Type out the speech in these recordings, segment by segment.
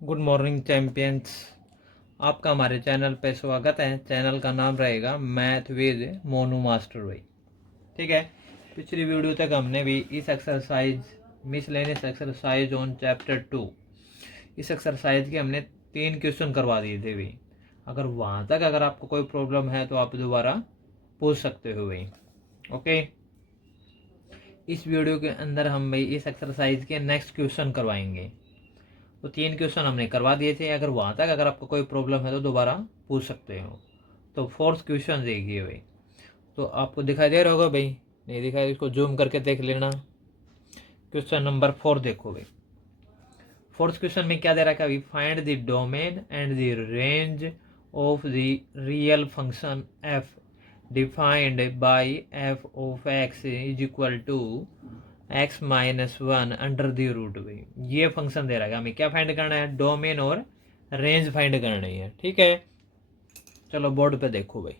Good morning champions. आपका हमारे channel पे स्वागत है। चैनल का नाम रहेगा मैथ विद मोनू मास्टर भाई। ठीक है, पिछली वीडियो तक हमने भी इस exercise miscellaneous exercise on chapter 2 इस एक्सरसाइज के हमने 3 क्वेश्चन करवा दिए थे भाई। अगर वहाँ तक अगर आपको कोई प्रॉब्लम है तो आप दोबारा पूछ सकते हो भाई। ओके, इस वीडियो के अंदर हम भाई इस एक्सरसाइज के नेक्स्ट क्वेश्चन करवाएंगे। तो 3 क्वेश्चन हमने करवा दिए थे। अगर वहाँ तक अगर आपको कोई प्रॉब्लम है तो दोबारा पूछ सकते हो। तो फोर्थ क्वेश्चन देखिए भाई। तो आपको दिखाई दे रहा होगा भाई, नहीं दिखाई, इसको जूम करके देख लेना। क्वेश्चन नंबर 4 देखो भाई। फोर्थ क्वेश्चन में क्या दे रखा है भाई, find the domain and the range of the real function f defined by f of x is equal to x minus one under the root भाई। ये फंक्शन दे रहा है, हमें क्या फाइंड करना है, डोमेन और रेंज फाइंड करनी है। ठीक है, चलो बोर्ड पे देखो भाई।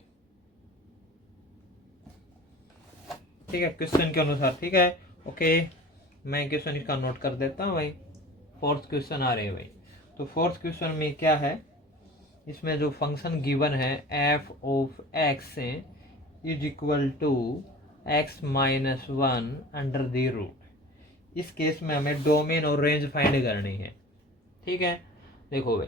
ठीक है, क्वेश्चन के अनुसार। ठीक है, ओके, मैं क्वेश्चन इसका नोट कर देता हूँ भाई। फोर्थ क्वेश्चन आ रहे हैं भाई। तो फोर्थ क्वेश्चन में क्या है, इसमें जो फंक्शन गिवन है f of x is equal to x minus one under the root. इस केस में हमें डोमेन और रेंज फाइंड करनी है। ठीक है, देखो भाई,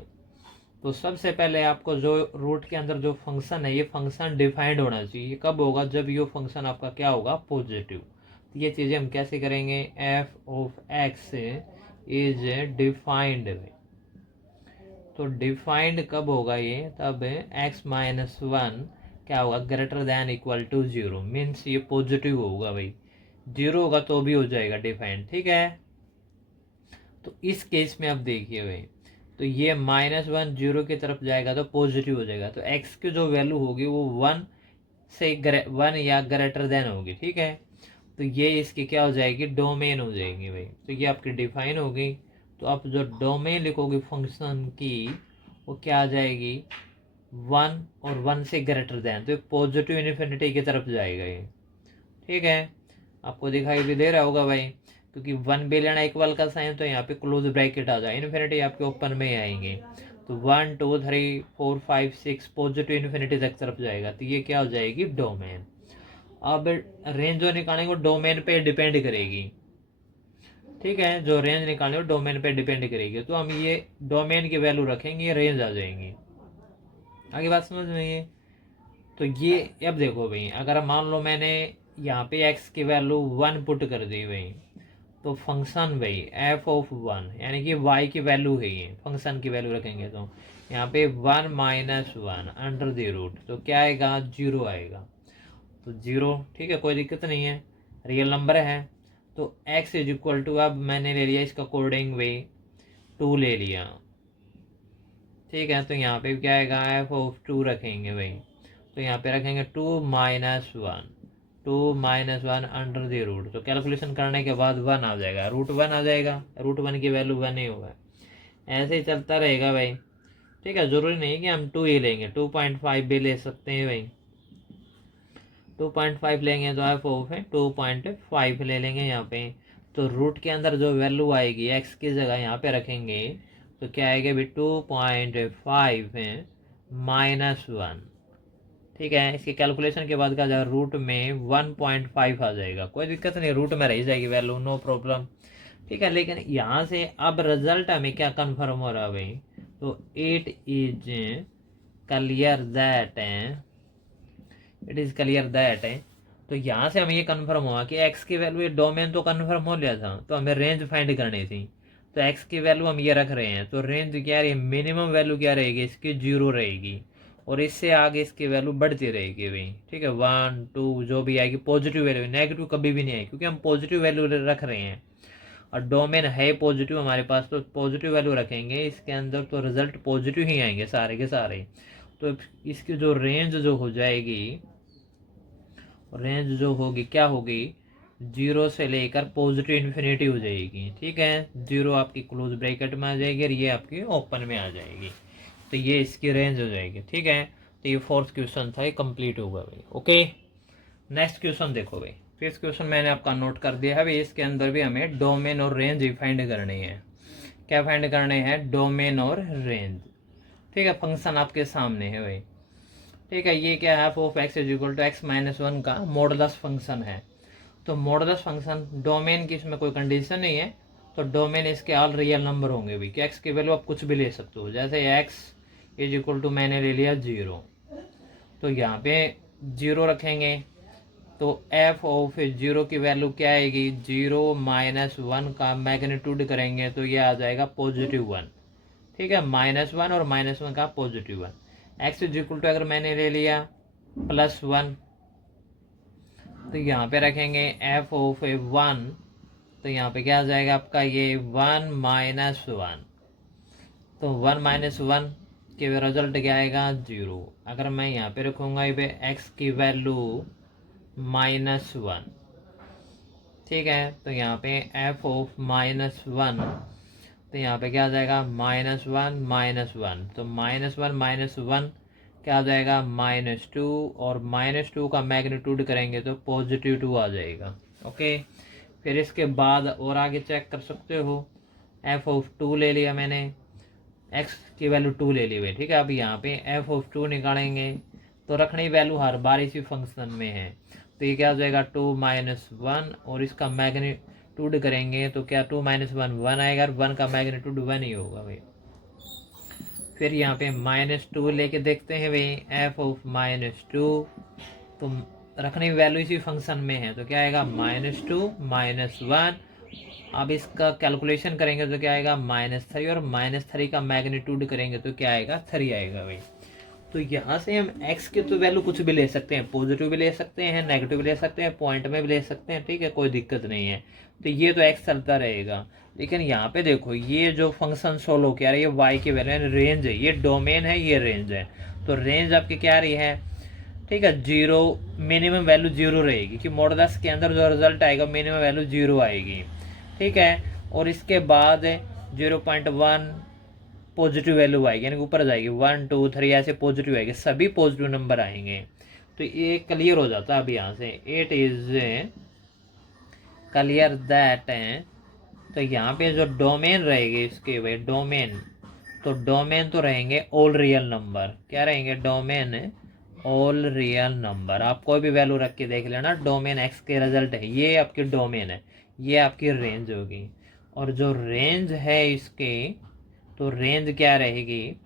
तो सबसे पहले आपको जो रूट के अंदर जो फंक्शन है, ये फंक्शन डिफाइंड होना चाहिए। कब होगा, जब ये फंक्शन आपका क्या होगा, पॉजिटिव। तो ये चीज़ें हम कैसे करेंगे, f of x is defined. तो डिफाइंड कब होगा ये, तब एक्स माइनस वन क्या होगा, greater than equal to zero. Means ये पॉजिटिव होगा भाई, जीरो होगा तो भी हो जाएगा डिफाइंड। ठीक है, तो इस केस में अब देखिए भाई, तो ये माइनस वन जीरो की तरफ जाएगा तो पॉजिटिव हो जाएगा। तो एक्स की जो वैल्यू होगी वो वन से वन या ग्रेटर देन होगी। ठीक है, तो ये इसकी क्या हो जाएगी, डोमेन हो जाएगी भाई। तो ये आपकी डिफाइन होगी। तो आप जो डोमेन लिखोगे फंक्शन की, वो क्या आ जाएगी, वन और वन से ग्रेटर देन, तो पॉजिटिव इन्फिनिटी की तरफ जाएगा ये। ठीक है, आपको दिखाई भी दे रहा होगा भाई, क्योंकि वन बिलियन इक्वल का साइन, तो यहाँ पे क्लोज ब्रैकेट आ जाए, इन्फिनिटी आपके ओपन में ही आएंगे। तो 1 2 3 4 5 6 पॉजिटिव इन्फिनिटी तक तरफ जाएगा। तो ये क्या हो जाएगी, डोमेन। अब रेंज जो निकालेंगे वो डोमेन पे डिपेंड करेगी। ठीक है, जो रेंज निकालेंगे वो डोमेन पे डिपेंड करेगी। तो हम ये डोमेन की वैल्यू रखेंगे, रेंज आ जाएंगी। आगे बात समझ में ये। तो ये अब देखो भाई, अगर मान लो मैंने यहाँ पे एक्स की वैल्यू वन पुट कर दी भाई, तो फंक्शन भाई एफ ऑफ वन, यानी कि वाई की वैल्यू है ये, फंक्शन की वैल्यू रखेंगे तो यहाँ पे one minus one under the root, तो क्या आएगा, जीरो आएगा। तो जीरो, ठीक है, कोई दिक्कत नहीं है, रियल नंबर है। तो एक्स इज इक्वल टू, अब मैंने ले लिया इसका कोडिंग भाई, टू ले लिया। ठीक है, तो यहाँ पे क्या आएगा, एफ ऑफ टू रखेंगे भाई। तो यहाँ पे रखेंगे two minus one, two minus one under the root. तो कैलकुलेशन करने के बाद वन आ जाएगा, रूट वन आ जाएगा, रूट वन की वैल्यू वन ही होगा। ऐसे ही चलता रहेगा भाई। ठीक है, जरूरी नहीं है कि हम टू ही लेंगे, 2.5 भी ले सकते हैं भाई। 2.5 लेंगे तो एफ ऑफ है 2.5 ले लेंगे यहाँ पे। तो रूट के अंदर जो वैल्यू आएगी एक्स की जगह यहाँ पे रखेंगे, तो क्या आएगा भाई, 2.5 है माइनस वन। ठीक है, इसके कैलकुलेशन के बाद का जाएगा रूट में 1.5 आ जाएगा, कोई दिक्कत नहीं, रूट में रह जाएगी वैल्यू, नो प्रॉब्लम। ठीक है, लेकिन यहाँ से अब रिजल्ट हमें क्या कंफर्म हो रहा है भाई, तो it is clear that, it is clear that है। तो यहाँ से हमें ये कंफर्म हुआ कि एक्स की वैल्यू, डोमेन तो कंफर्म हो लिया था, तो हमें रेंज फाइंड करनी थी। तो एक्स की वैल्यू हम ये रख रहे हैं, तो रेंज क्या रही, मिनिमम वैल्यू क्या रहेगी इसकी, जीरो रहेगी, और इससे आगे इसकी वैल्यू बढ़ती रहेगी भाई। ठीक है, वन टू जो भी आएगी पॉजिटिव वैल्यू, नेगेटिव कभी भी नहीं आएगी, क्योंकि हम पॉजिटिव वैल्यू रख रहे हैं और डोमेन है पॉजिटिव हमारे पास, तो पॉजिटिव वैल्यू रखेंगे इसके अंदर, तो रिजल्ट पॉजिटिव ही आएंगे सारे के सारे। तो इसकी जो रेंज जो हो जाएगी, रेंज जो होगी क्या होगी, जीरो से लेकर पॉजिटिव इन्फिनिटी हो जाएगी। ठीक है, जीरो आपकी क्लोज ब्रैकेट में आ जाएगी और ये आपकी ओपन में आ जाएगी। तो ये इसकी रेंज हो जाएगी। ठीक है, तो ये फोर्थ क्वेश्चन था, ये कंप्लीट होगा भाई। ओके, नेक्स्ट क्वेश्चन देखो भाई। फिफ्थ क्वेश्चन मैंने आपका नोट कर दिया है भाई, इसके अंदर भी हमें डोमेन और रेंज फाइंड करनी है। क्या फाइंड करने हैं, डोमेन और रेंज। ठीक है, फंक्शन आपके सामने है भाई। ठीक है, ये क्या है, of x is equal to x minus one का मॉडुलस फंक्शन है। तो मॉडुलस फंक्शन डोमेन की इसमें कोई कंडीशन नहीं है, तो डोमेन इसके ऑल रियल नंबर होंगे भी कि एक्स की वैल्यू आप कुछ भी ले सकते हो। जैसे एक्स इज इक्वल टू मैंने ले लिया 0, तो यहाँ पे 0 रखेंगे, तो एफ ऑफ 0 की वैल्यू क्या आएगी, 0 माइनस 1 का मैग्नीट्यूड करेंगे तो ये आ जाएगा +1। ठीक है, -1 और -1 का +1। एक्स इज इक्वल टू अगर मैंने ले लिया +1, तो यहाँ पे रखेंगे एफ ऑफ 1, तो यहाँ पे क्या आ जाएगा आपका ये 1 माइनस 1, तो 1 माइनस 1 के रिजल्ट क्या आएगा, 0। अगर मैं यहाँ पे रखूँगा ये एक्स की वैल्यू -1, ठीक है, तो यहाँ पे एफ ऑफ -1, तो यहाँ पे क्या आ जाएगा, -1 -1, तो -1 क्या आ जाएगा, -2, और -2 का मैग्नीट्यूड करेंगे तो +2 आ जाएगा। ओके, फिर इसके बाद और आगे चेक कर सकते हो, एफ ऑफ 2 ले लिया मैंने, एक्स की वैल्यू 2 ले ली हुई। ठीक है, अब यहाँ पे एफ ऑफ 2 निकालेंगे, तो रखनी वैल्यू हर बार इसी फंक्शन में है, तो ये क्या हो जाएगा 2 माइनस 1, और इसका मैग्नीट्यूड करेंगे तो क्या 2 माइनस 1 1 आएगा, 1 का मैग्नीट्यूड 1 ही होगा भाई। फिर यहाँ पे -2 लेके देखते हैं भाई, एफ ऑफ -2, तो रखने की वैल्यू इसी फंक्शन में है, तो क्या आएगा -2 -1। अब इसका कैलकुलेशन करेंगे तो क्या आएगा -3, और -3 का मैग्नीट्यूड करेंगे तो क्या आएगा, 3 आएगा भाई। तो यहाँ से हम x की तो वैल्यू कुछ भी ले सकते हैं, पॉजिटिव भी ले सकते हैं, नेगेटिव भी ले सकते हैं, पॉइंट में भी ले सकते हैं। ठीक है, कोई दिक्कत नहीं है, तो ये तो x चलता रहेगा। लेकिन यहाँ पे देखो, ये जो फंक्शन सोल्व हो क्या रही है, y की वैल्यू रेंज है, ये डोमेन है, ये रेंज है। तो रेंज आपकी क्या रही है, ठीक है, 0, मिनिमम वैल्यू 0 रहेगी कि मॉडुलस के अंदर जो रिजल्ट आएगा मिनिमम वैल्यू 0 आएगी। ठीक है, और इसके बाद 0.1 पॉजिटिव वैल्यू आएगी, यानी ऊपर जाएगी, 1 2 3 ऐसे पॉजिटिव आएगी, सभी पॉजिटिव नंबर आएंगे। तो ये क्लियर हो जाता है अब यहाँ से, इट इज क्लियर दैट। तो यहाँ पे जो डोमेन रहेगी इसके भाई, डोमेन, तो डोमेन तो रहेंगे ऑल रियल नंबर। क्या रहेंगे, डोमेन ऑल रियल नंबर। आप कोई भी वैल्यू रख के देख लेना, डोमेन एक्स के रिजल्ट है, ये आपकी डोमेन है, ये आपकी रेंज होगी। और जो रेंज है इसके, तो रेंज क्या रहेगी,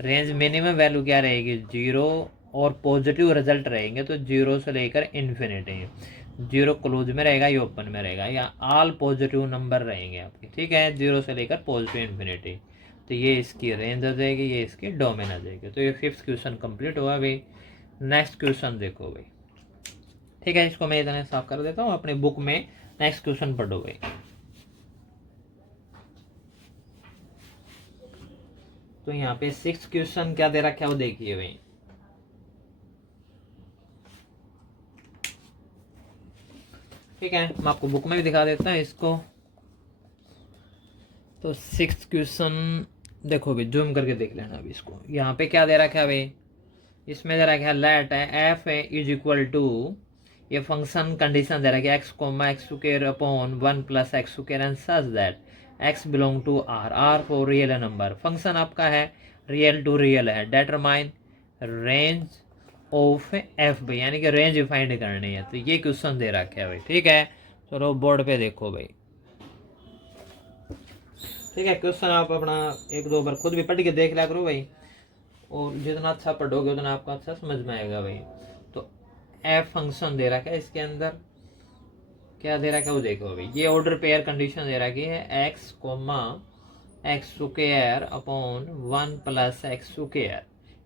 रेंज मिनिमम वैल्यू क्या रहेगी, 0, और पॉजिटिव रिजल्ट रहेंगे तो 0 से लेकर इन्फिनिटी। 0 क्लोज में रहेगा, ये ओपन में रहेगा, या ऑल पॉजिटिव नंबर रहेंगे आपके। ठीक है, 0 से लेकर पॉजिटिव इन्फिनिटी, तो ये इसकी रेंज आ जाएगी, ये इसकी डोमेन आ जाएगी। तो ये 5th क्वेश्चन कंप्लीट हुआ भाई। नेक्स्ट क्वेश्चन देखो भाई। ठीक है, इसको मैं इतना साफ कर देता हूँ, अपनी बुक में नेक्स्ट क्वेश्चन पढ़ो भाई। तो यहाँ पे 6th क्वेश्चन क्या दे रखा है वो देखिए भाई। ठीक है, मैं आपको बुक में भी दिखा देता हूँ इसको। तो 6th क्वेश्चन देखो भाई, जूम करके देख लेना अभी इसको। यहाँ पे क्या दे रखा है भाई, इसमें दे रखा है let f is equal to, ये फंक्शन कंडीशन दे रखा है, x comma x square upon 1 plus x square and such that x belong to R, R for real number. Function आपका है रियल टू रियल है, डेटरमाइन रेंज ऑफ एफ भाई, यानी कि रेंज फाइंड करनी है। तो ये क्वेश्चन दे रखा है भाई। ठीक है, चलो बोर्ड पे देखो भाई। ठीक है, क्वेश्चन आप अपना 1-2 बार खुद भी पढ़ के देख लिया करो भाई, और जितना अच्छा पढ़ोगे उतना आपको अच्छा समझ में आएगा भाई। तो एफ फंक्शन दे रखा है, इसके अंदर क्या दे रखा है वो देखो भाई। ये ऑर्डर पेयर कंडीशन दे रखी है, x comma x square upon 1 plus x square,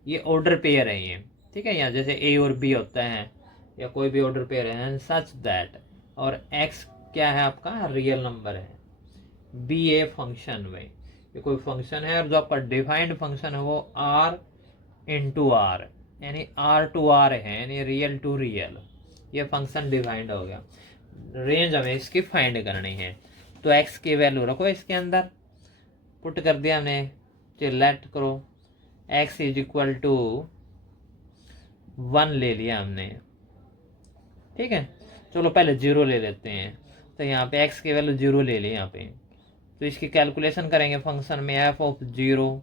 ये ऑर्डर पेयर है ये। ठीक है, यहाँ जैसे ए और बी होता है, या कोई भी ऑर्डर पेयर है, सच दैट, और एक्स क्या है आपका रियल नंबर है, बी ए फंक्शन भाई, ये कोई फंक्शन है, और जो आपका डिफाइंड फंक्शन है वो आर इंटू आर, यानी आर टू आर है, यानी रियल टू रियल, ये फंक्शन डिफाइंड हो गया। रेंज हमें इसकी फाइंड करनी है, तो एक्स की वैल्यू रखो इसके अंदर, पुट कर दिया हमने, लेट करो एक्स इज इक्वल टू 1 ले लिया हमने। ठीक है, चलो पहले 0 ले लेते हैं, तो यहाँ पे एक्स की वैल्यू 0 ले ली यहाँ पे, तो इसकी कैलकुलेशन करेंगे फंक्शन में एफ ऑफ 0,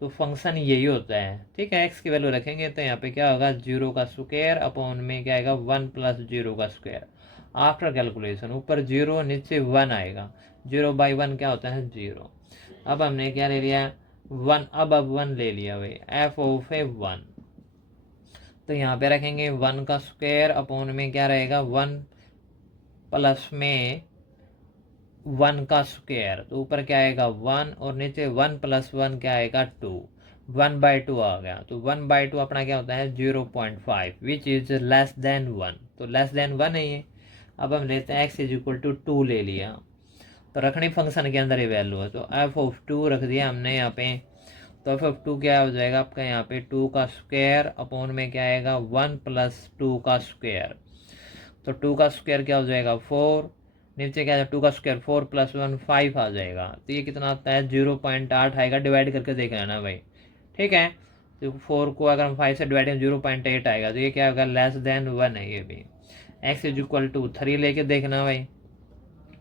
तो फंक्शन यही होता है, ठीक है। एक्स की वैल्यू रखेंगे तो यहाँ पे क्या होगा 0 का स्क्वायर अपॉन में क्या आएगा 1 प्लस 0 का स्क्वायर। आफ्टर कैलकुलेशन ऊपर 0 नीचे 1 आएगा, 0/1 क्या होता है 0। अब हमने क्या ले लिया 1, अब 1 ले लिया भाई, एफ ऑफ ए 1, तो यहाँ पे रखेंगे 1 का स्क्वायर अपॉन में क्या रहेगा 1 प्लस में 1 का स्क्वायर, तो ऊपर क्या आएगा 1 और नीचे 1 प्लस 1 क्या आएगा 2, 1/2 आ गया। तो 1/2 अपना क्या होता है 0.5 विच इज लेस देन 1, तो लेस देन 1 है ये। अब हम लेते हैं x इज इक्वल टू 2 ले लिया, तो रखनी फंक्शन के अंदर ये वैल्यू है, तो एफ ऑफ 2 रख दिया हमने यहाँ पे। तो एफ ऑफ 2 क्या हो जाएगा आपका यहाँ पे 2 का स्क्वायर अपॉन में क्या आएगा 1 प्लस 2 का स्क्वायर, तो 2 का स्क्वायर क्या हो जाएगा 4, नीचे क्या है 2 का स्क्वायर 4 प्लस 1 5 आ जाएगा, तो ये कितना आता है 0.8 आएगा, डिवाइड करके देख लेना भाई, ठीक है। तो 4 को अगर हम 5 से डिवाइड करें 0.8 आएगा, तो ये क्या होगा लेस देन 1 है ये भी। x इज इक्वल टू 3 लेके देखना भाई,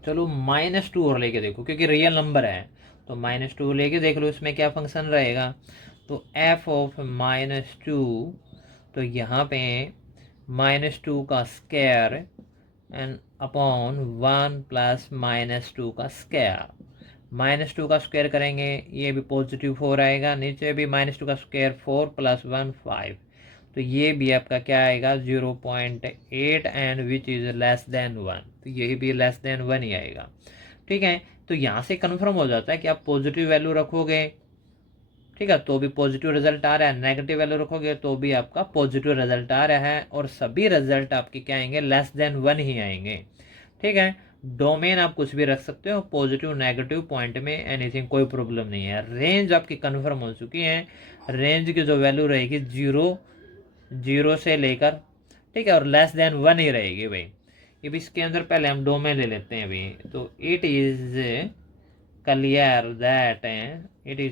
चलो -2 और लेके देखो क्योंकि रियल नंबर है, तो -2 लेके देख लो इसमें क्या फंक्शन रहेगा। तो f ऑफ -2, तो यहाँ पे -2 का स्क्वायर एंड अपॉन 1 प्लस -2 का स्क्वायर, -2 का स्क्वायर करेंगे ये भी पॉजिटिव 4 आएगा, नीचे भी -2 का स्क्वायर 4 प्लस 1 5, तो ये भी आपका क्या आएगा 0.8 and which is less than 1, तो यही भी लेस देन 1 ही आएगा, ठीक है। तो यहाँ से कन्फर्म हो जाता है कि आप पॉजिटिव वैल्यू रखोगे, ठीक है, तो भी पॉजिटिव रिजल्ट आ रहा है, नेगेटिव वैल्यू रखोगे तो भी आपका पॉजिटिव रिजल्ट आ रहा है, और सभी रिजल्ट आपके क्या आएंगे लेस देन 1 ही आएंगे, ठीक है। डोमेन आप कुछ भी रख सकते हो, पॉजिटिव नेगेटिव पॉइंट में एनीथिंग, कोई प्रॉब्लम नहीं है। रेंज आपकी कन्फर्म हो चुकी है, रेंज की जो वैल्यू रहेगी 0 से लेकर, ठीक है, और लेस देन 1 ही रहेगी भाई। अब इसके अंदर पहले हम डोमेन ले लेते हैं अभी, तो it is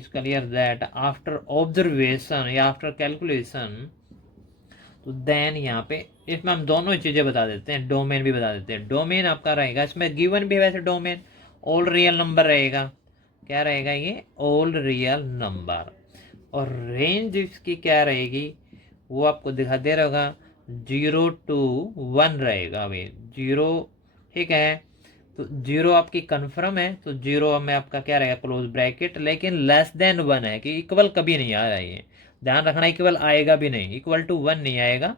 clear that after observation या आफ्टर कैलकुलेशन, तो देन यहाँ पे इसमें हम दोनों चीज़ें बता देते हैं, डोमेन भी बता देते हैं। डोमेन आपका रहेगा इसमें गिवन भी, वैसे डोमेन ऑल रियल नंबर रहेगा, क्या रहेगा ये ऑल रियल नंबर, और रेंज इसकी क्या रहेगी वो आपको दिखा दे रहा होगा 0 to 1 रहेगा भाई, 0, ठीक है। तो 0 आपकी कन्फर्म है, तो 0 में आपका क्या रहेगा क्लोज ब्रैकेट, लेकिन लेस देन 1 है कि इक्वल कभी नहीं आ रहा है, ध्यान रखना इक्वल आएगा भी नहीं, इक्वल टू 1 नहीं आएगा,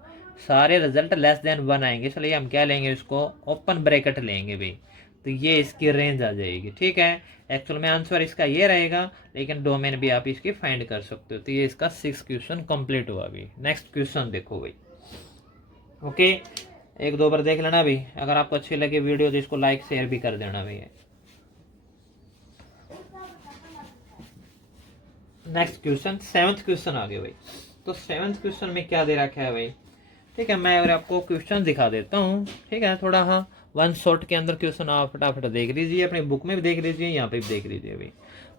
सारे रिजल्ट लेस देन 1 आएंगे, इसलिए हम क्या लेंगे इसको ओपन ब्रैकेट लेंगे भाई, तो ये इसकी रेंज आ जाएगी, ठीक है। एक्चुअल में आंसर इसका ये रहेगा, लेकिन डोमेन भी आप इसकी फाइंड कर सकते हो। तो ये इसका 6 क्वेश्चन कंप्लीट हुआ अभी। नेक्स्ट क्वेश्चन देखो भाई, ओके, एक दो बार देख लेना भाई, अगर आपको अच्छी लगे वीडियो तो इसको लाइक शेयर भी कर देना भाई। नेक्स्ट क्वेश्चन 7th क्वेश्चन आ गया भाई। तो 7th क्वेश्चन में क्या दे रखा है भाई, ठीक है, मैं अगर आपको क्वेश्चन दिखा देता हूँ, ठीक है, थोड़ा हाँ वन शॉट के अंदर क्वेश्चन आप फटाफट देख लीजिए, अपनी बुक में भी देख लीजिए, यहाँ पे भी देख लीजिए भाई।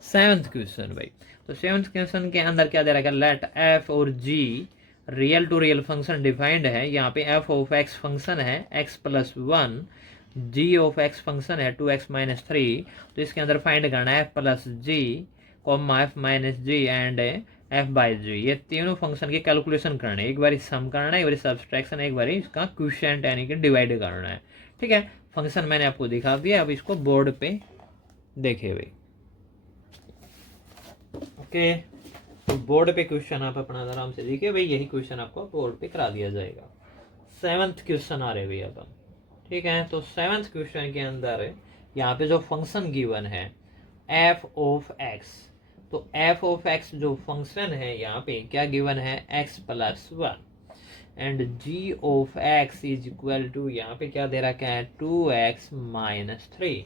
7th क्वेश्चन भाई, तो 7th क्वेश्चन के अंदर क्या दे रखा है, लेट एफ और G real to real function defined है, यहाँ पे एफ ऑफ एक्स फंक्शन है x plus 1, G of X function है 2x माइनस 3, तो इसके अंदर फाइंड करना है F plus G comma F minus G and F by G, ये तीनों फंक्शन की कैलकुलेशन करना है, एक बार सम करना है, एक बार सब्सट्रैक्शन, एक बार इसका क्वोशिएंट यानी कि डिवाइड करना है, ठीक है। फंक्शन मैंने आपको दिखा दिया, अब इसको बोर्ड पे देखे भाई, ओके। तो बोर्ड पे क्वेश्चन आप अपना आराम से देखिए भाई, यही क्वेश्चन आपको बोर्ड पे करा दिया जाएगा। 7th क्वेश्चन आ रहे भाई अब, ठीक है। तो 7th क्वेश्चन के अंदर यहाँ पे जो फंक्शन गिवन है एफ ऑफ एक्स, तो एफ ऑफ एक्स जो फंक्शन है यहाँ पे क्या गिवन है x plus 1 and g of x is equal to यहाँ पे क्या दे रखा है 2x माइनस 3,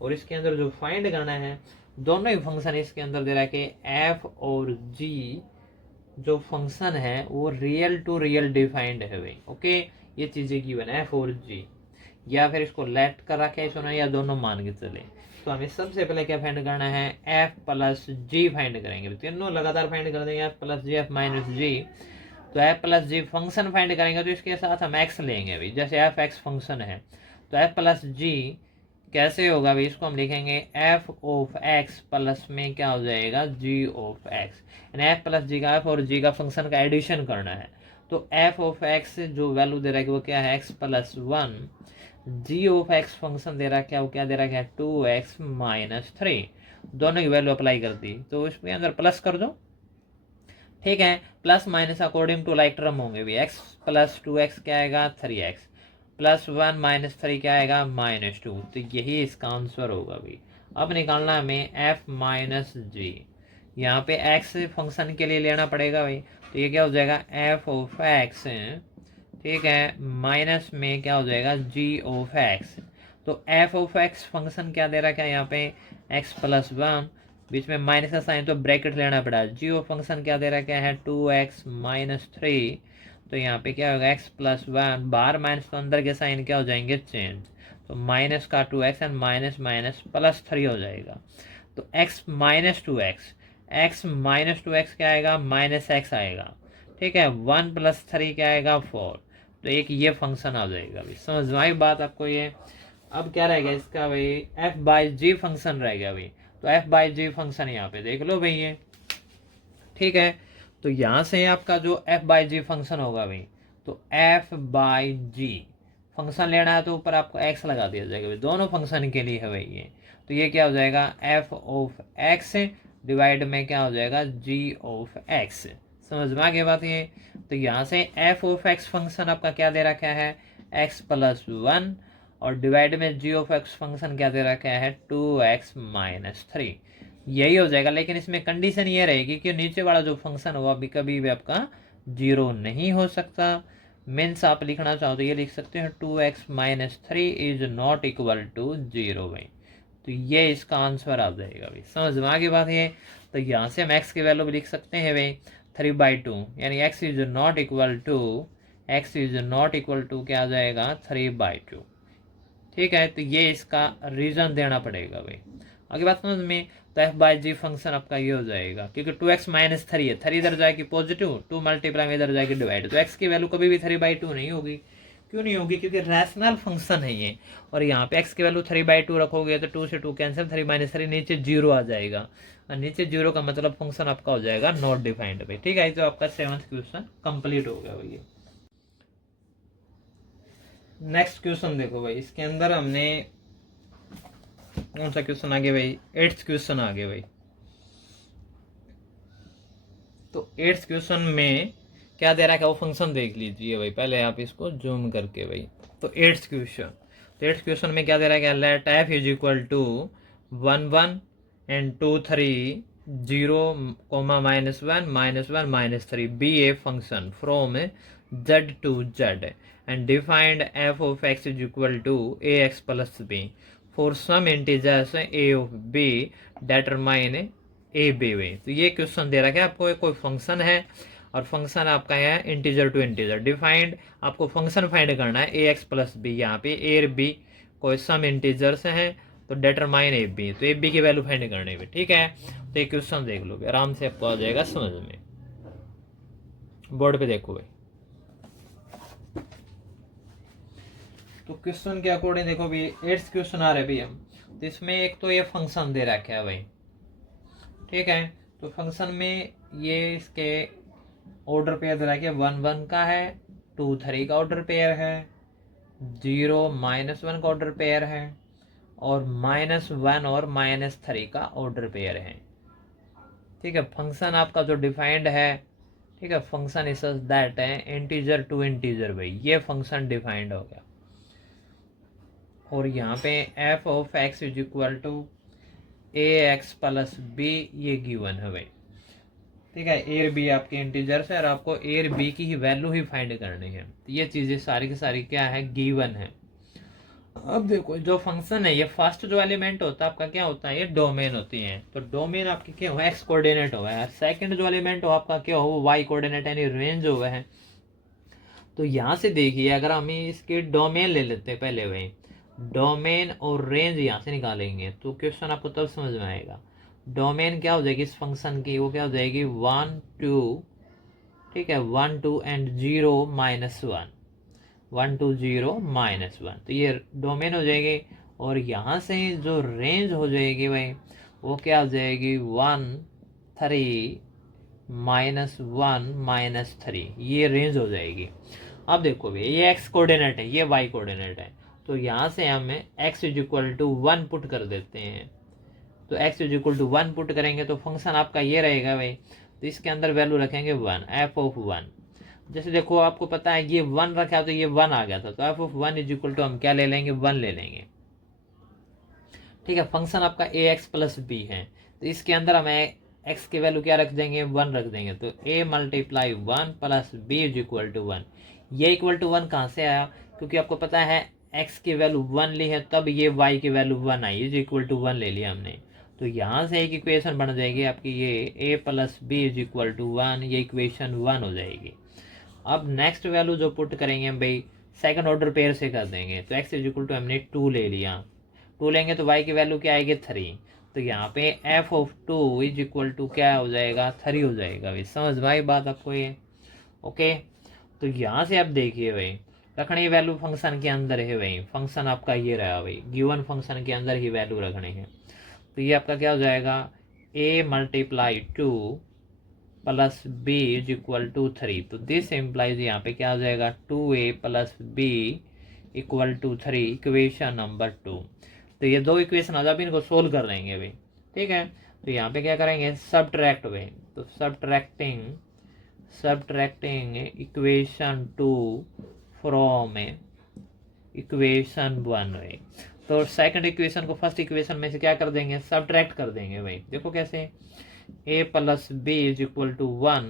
और इसके अंदर जो फाइंड करना है दोनों ही फंक्शन इसके अंदर दे रखे f और g जो फंक्शन है वो रियल टू रियल डिफाइंड है भाई, ओके। ये चीजें गिवन है f और g, या फिर इसको लेट कर रखा है सुना, या दोनों मान के चले। तो हमें सबसे पहले क्या फाइंड करना है f प्लस जी फाइंड करेंगे, तीनों लगातार फाइंड कर देंगे, f प्लस जी एफ माइनस जी, तो f प्लस जी फंक्शन फाइंड करेंगे, तो इसके साथ हम x लेंगे भाई, जैसे f x फंक्शन है तो f प्लस जी कैसे होगा भाई, इसको हम लिखेंगे एफ ऑफ एक्स प्लस में क्या हो जाएगा जी ऑफ एक्स, यानी एफ प्लस जी का एफ और जी का फंक्शन का एडिशन करना है। तो एफ ऑफ एक्स जो वैल्यू दे रहा है वो क्या है X plus one, G of X function दे रहा है क्या, वो क्या दे रहा है 2x माइनस 3, दोनों की वैल्यू अप्लाई कर दी तो इसके अंदर प्लस कर दो। ठीक है, plus minus according to like term होंगे भी, x प्लस 2x क्या आएगा 3x, प्लस 1 माइनस 3 क्या आएगा -2, तो यही इसका आंसर होगा भी। अब निकालना हमें f माइनस जी, यहाँ पे x फंक्शन के लिए लेना पड़ेगा भाई, तो ये क्या हो जाएगा f ऑफ x, ठीक है, माइनस में क्या हो जाएगा g ऑफ x। तो f ऑफ x फंक्शन क्या दे रहा है क्या यहाँ पे x प्लस वन, बीच में माइनस का साइन तो ब्रैकेट लेना पड़ा, जी ऑफ फंक्शन क्या दे रहा है क्या है 2x माइनस 3, तो यहाँ पे क्या होगा x प्लस वन, बाहर माइनस तो अंदर के साइन क्या हो जाएंगे चेंज, तो माइनस का 2x and minus minus plus 3 हो जाएगा, तो x minus 2x, x minus 2x क्या आएगा माइनस x आएगा, ठीक है, 1 प्लस 3 क्या आएगा 4, तो एक ये फंक्शन आ जाएगा भाई, समझ में आई बात आपको ये। अब क्या रहेगा इसका भाई एफ बाई जी फंक्शन रहेगा भाई, तो एफ बाई जी फंक्शन यहाँ पे देख लो भाई ये, ठीक है, तो यहाँ से आपका जो एफ बाई जी फंक्शन होगा भाई, तो एफ बाई जी फंक्शन लेना है तो ऊपर आपको एक्स लगा दिया जाएगा भाई, दोनों फंक्शन के लिए है भाई ये, तो ये क्या हो जाएगा एफ ऑफ एक्स डिवाइड में क्या हो जाएगा जी ऑफ एक्स, समझ में आ गई बात ये। तो यहाँ से एफ ऑफ एक्स फंक्शन आपका क्या दे रखा है एक्स प्लस वन, और डिवाइड में जी ऑफ एक्स फंक्शन क्या दे रखा है 2x माइनस 3, यही हो जाएगा, लेकिन इसमें कंडीशन ये रहेगी कि नीचे वाला जो फंक्शन होगा अभी कभी भी आपका जीरो नहीं हो सकता, मीन्स आप लिखना चाहो तो ये लिख सकते हैं 2x minus 3 is not equal to zero भाई, तो ये इसका आंसर आ जाएगा भाई, समझ में आ गई बात ये। तो यहाँ से हम x की वैल्यू भी लिख सकते हैं भाई 3/2, यानी x is not equal to, x is not equal to क्या आ जाएगा 3/2, ठीक है, तो ये इसका रीजन देना पड़ेगा भाई, आगे बात समझ में। तो एफ बाई जी फंक्शन आपका ये हो जाएगा, क्योंकि 2x माइनस 3 है, 3 इधर जाएगी पॉजिटिव, 2 मल्टीप्लाई में इधर जाएगी डिवाइड, तो x की वैल्यू कभी भी 3/2 नहीं होगी, क्यों नहीं होगी, क्योंकि रैशनल फंक्शन है ये, और यहाँ पे x की वैल्यू 3/2 रखोगे तो 2 से 2 कैंसिल, 3 माइनस 3 नीचे जीरो आ जाएगा, और नीचे जीरो का मतलब फंक्शन आपका हो जाएगा नॉट डिफाइंड भाई, ठीक है, तो आपका 7th क्वेश्चन कंप्लीट हो गया भाई। नेक्स्ट क्वेश्चन देखो भाई, इसके अंदर हमने कौन सा क्वेश्चन आ गया भाई 8th क्वेश्चन आ गया भाई। तो 8th क्वेश्चन में क्या दे रहा है वो फंक्शन देख लीजिए भाई, पहले आप इसको जूम करके भाई। तो 8th क्वेश्चन, तो 8th क्वेश्चन में क्या दे रहा है क्या, let f is equal to 1 1 and 2 3 0 -1 -1 -3 be a function from z to z and defined f of x is equal to ax plus b for some integers a of b determine a b way। तो ये question दे रखा है आपको, कोई function है और function आपका है इंटीजर टू इंटीजर, डिफाइंड आपको फंक्शन फाइंड करना है ए एक्स प्लस बी, यहाँ पे ए और बी कोई सम इंटीजर्स हैं, तो डेटरमाइन ए बी, तो ए बी की वैल्यू फाइंड करनी है, ठीक है। तो ये क्वेश्चन देख लो आराम से, आपको आ जाएगा समझ में, बोर्ड पे देखो भाई। तो क्वेश्चन के अकॉर्डिंग देखो भाई 8th क्वेश्चन आ रहे भाई हम, तो इसमें एक तो ये फंक्शन दे रखा है भाई, ठीक है, तो फंक्शन में ये इसके ऑर्डर पेयर दे रखा है, 1 1 का है, 2 3 का ऑर्डर पेयर है, 0 -1 का ऑर्डर पेयर है, और -1 और -3 का ऑर्डर पेयर है, ठीक है। फंक्शन आपका जो डिफाइंड है, ठीक है, फंक्शन इज दैट है इंटीजर टू इंटीजर भाई, ये फंक्शन डिफाइंड हो गया, और यहाँ पे F of x is equal to a x plus b, ये गिवन है भाई, ठीक है, ए और बी आपके इंटीजर्स है और आपको ए और बी की ही वैल्यू ही फाइंड करनी है, तो ये चीजें सारी की सारी क्या है गिवन है। अब देखो जो फंक्शन है, ये फर्स्ट जो एलिमेंट होता है आपका क्या होता है, ये डोमेन होती है, तो डोमेन आपकी क्या हुआ एक्स कोऑर्डिनेट हुआ है, सेकंड जो एलिमेंट हो आपका क्या हो वाई कोऑर्डिनेट यानी रेंज हुआ है। तो यहाँ से देखिए अगर हम इसके डोमेन ले लेते हैं पहले भाई, डोमेन और रेंज यहाँ से निकालेंगे तो क्वेश्चन आपको तब समझ में आएगा। डोमेन क्या हो जाएगी इस फंक्शन की, वो क्या हो जाएगी 1 2, ठीक है, 1 2 एंड 0 -1, 1 2 0 -1, तो ये डोमेन हो जाएगी, और यहाँ से जो रेंज हो जाएगी भाई वो क्या हो जाएगी 1 3 -1 -3, ये रेंज हो जाएगी। अब देखो भाई ये एक्स कोऑर्डिनेट है, ये वाई कोऑर्डिनेट है, तो यहाँ से हमें x is equal to 1 put कर देते हैं। तो x is equal to 1 put करेंगे तो फंक्शन आपका ये रहेगा भाई, तो इसके अंदर वैल्यू रखेंगे 1, एफ ऑफ 1। जैसे देखो आपको पता है ये 1 रखा है तो ये 1 आ गया था, तो F of 1 is equal to हम क्या ले लेंगे, 1 ले लेंगे। ठीक है, फंक्शन आपका ए एक्स प्लस बी है, तो इसके अंदर हमें x की वैल्यू क्या रख देंगे, 1 रख देंगे, तो a multiply 1 plus b is equal to 1। ये इक्वल टू 1 कहाँ से आया, क्योंकि आपको पता है x की वैल्यू 1 ली है तब ये y की वैल्यू 1 आई, इज इक्वल टू 1 ले लिया हमने। तो यहाँ से एक इक्वेशन बन जाएगी आपकी, ये a plus b is equal to 1, ये इक्वेशन 1 हो जाएगी। अब नेक्स्ट वैल्यू जो पुट करेंगे हम भाई सेकंड ऑर्डर पेयर से कर देंगे, तो x इज इक्वल टू हमने 2 ले लिया, 2 लेंगे तो y की वैल्यू क्या आएगी 3, तो यहाँ पे f of 2 is equal to क्या हो जाएगा 3 हो जाएगा भाई। समझ भाई बात आपको ये, ओके। तो यहाँ से आप देखिए भाई रखनी वैल्यू फंक्शन के अंदर है भाई, फंक्शन आपका ये रहा भाई, गिवन फंक्शन के अंदर ही वैल्यू रखनी है, तो ये आपका क्या हो जाएगा a multiply 2 plus b is equal to 3, तो दिस इम्प्लाइज यहाँ पे क्या हो जाएगा 2a plus b equal to 3, equation number 2। तो ये दो इक्वेशन आज आप इनको सोल्व कर लेंगे भाई, ठीक है। तो यहाँ पे क्या करेंगे सब्ट्रैक्ट भाई, तो सब्ट्रैक्टिंग इक्वेशन 2 फ्रॉम इक्वेशन 1 भाई। तो सेकंड इक्वेशन को फर्स्ट इक्वेशन में से क्या कर देंगे, सब्ट्रैक्ट कर देंगे भाई। देखो कैसे, a plus b is equal to 1,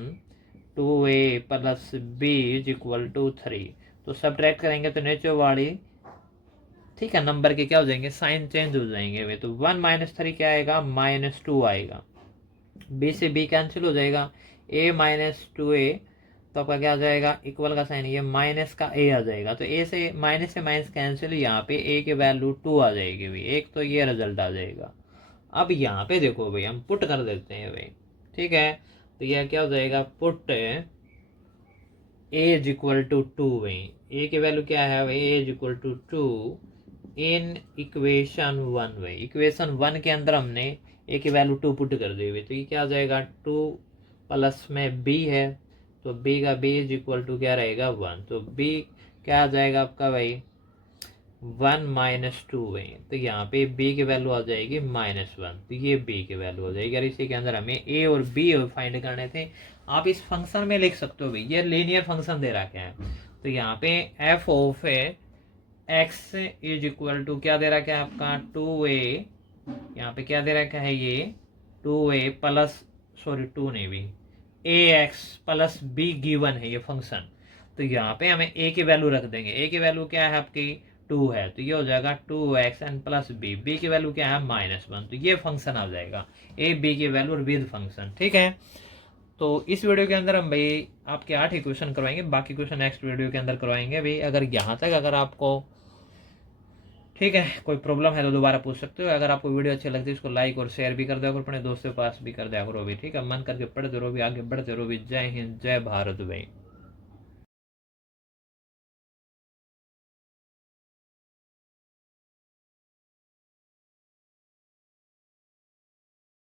2a plus b is equal to 3, तो सब्ट्रैक्ट करेंगे तो नीचे वाली ठीक है नंबर के क्या हो जाएंगे, साइन चेंज हो जाएंगे वे, तो 1 - 3 क्या आएगा -2 आएगा, b से b कैंसिल हो जाएगा, a - 2a, तो आपका क्या आ जाएगा इक्वल का साइन, ये माइनस का a आ जाएगा, तो a से माइनस कैंसिल, यहाँ पे a की वैल्यू 2 आ जाएगी भाई, एक तो ये रिजल्ट आ जाएगा। अब यहाँ पे देखो भाई हम पुट कर देते हैं भाई, ठीक है, तो यह क्या हो जाएगा put a is equal to 2 भाई, a की वैल्यू क्या है भाई, a is equal to 2 in equation 1 भाई, इक्वेशन 1 के अंदर हमने a की वैल्यू 2 पुट कर दी हुई, तो ये क्या आ जाएगा 2 प्लस में b है, तो b का b इज इक्वल टू क्या रहेगा 1, तो b क्या आ जाएगा आपका भाई 1 - 2 भाई, तो यहाँ पे b की वैल्यू आ जाएगी -1, तो ये b की वैल्यू हो जाएगी। और इसी के अंदर हमें a और b फाइंड करने थे, आप इस फंक्शन में लिख सकते हो भाई, ये लीनियर फंक्शन दे रखा है, तो यहाँ पे f of x is equal to क्या दे रखा है आपका 2a, यहाँ पे क्या दे रखा है ये 2a प्लस 2 नहीं भी ax प्लस b गिवन है ये फंक्शन, तो यहाँ पे हमें a की वैल्यू रख देंगे, a की वैल्यू क्या है आपकी 2 है, तो ये हो जाएगा 2x एंड प्लस b की वैल्यू क्या है -1, तो ये फंक्शन आ जाएगा a b की वैल्यू विद फंक्शन, ठीक है। तो इस वीडियो के अंदर हम भाई आपके 8 क्वेश्चन करवाएंगे, बाकी क्वेश्चन नेक्स्ट वीडियो के अंदर करवाएंगे भाई। अगर यहाँ तक अगर आपको ठीक है कोई प्रॉब्लम है तो दोबारा पूछ सकते हो, अगर आपको वीडियो अच्छी लगती है इसको लाइक और शेयर भी कर दिया करो, अपने दोस्तों के पास भी कर दिया करो भी, ठीक है। मन करके पढ़ते रहो भी, आगे बढ़ते रहो भी। जय हिंद, जय भारत भाई।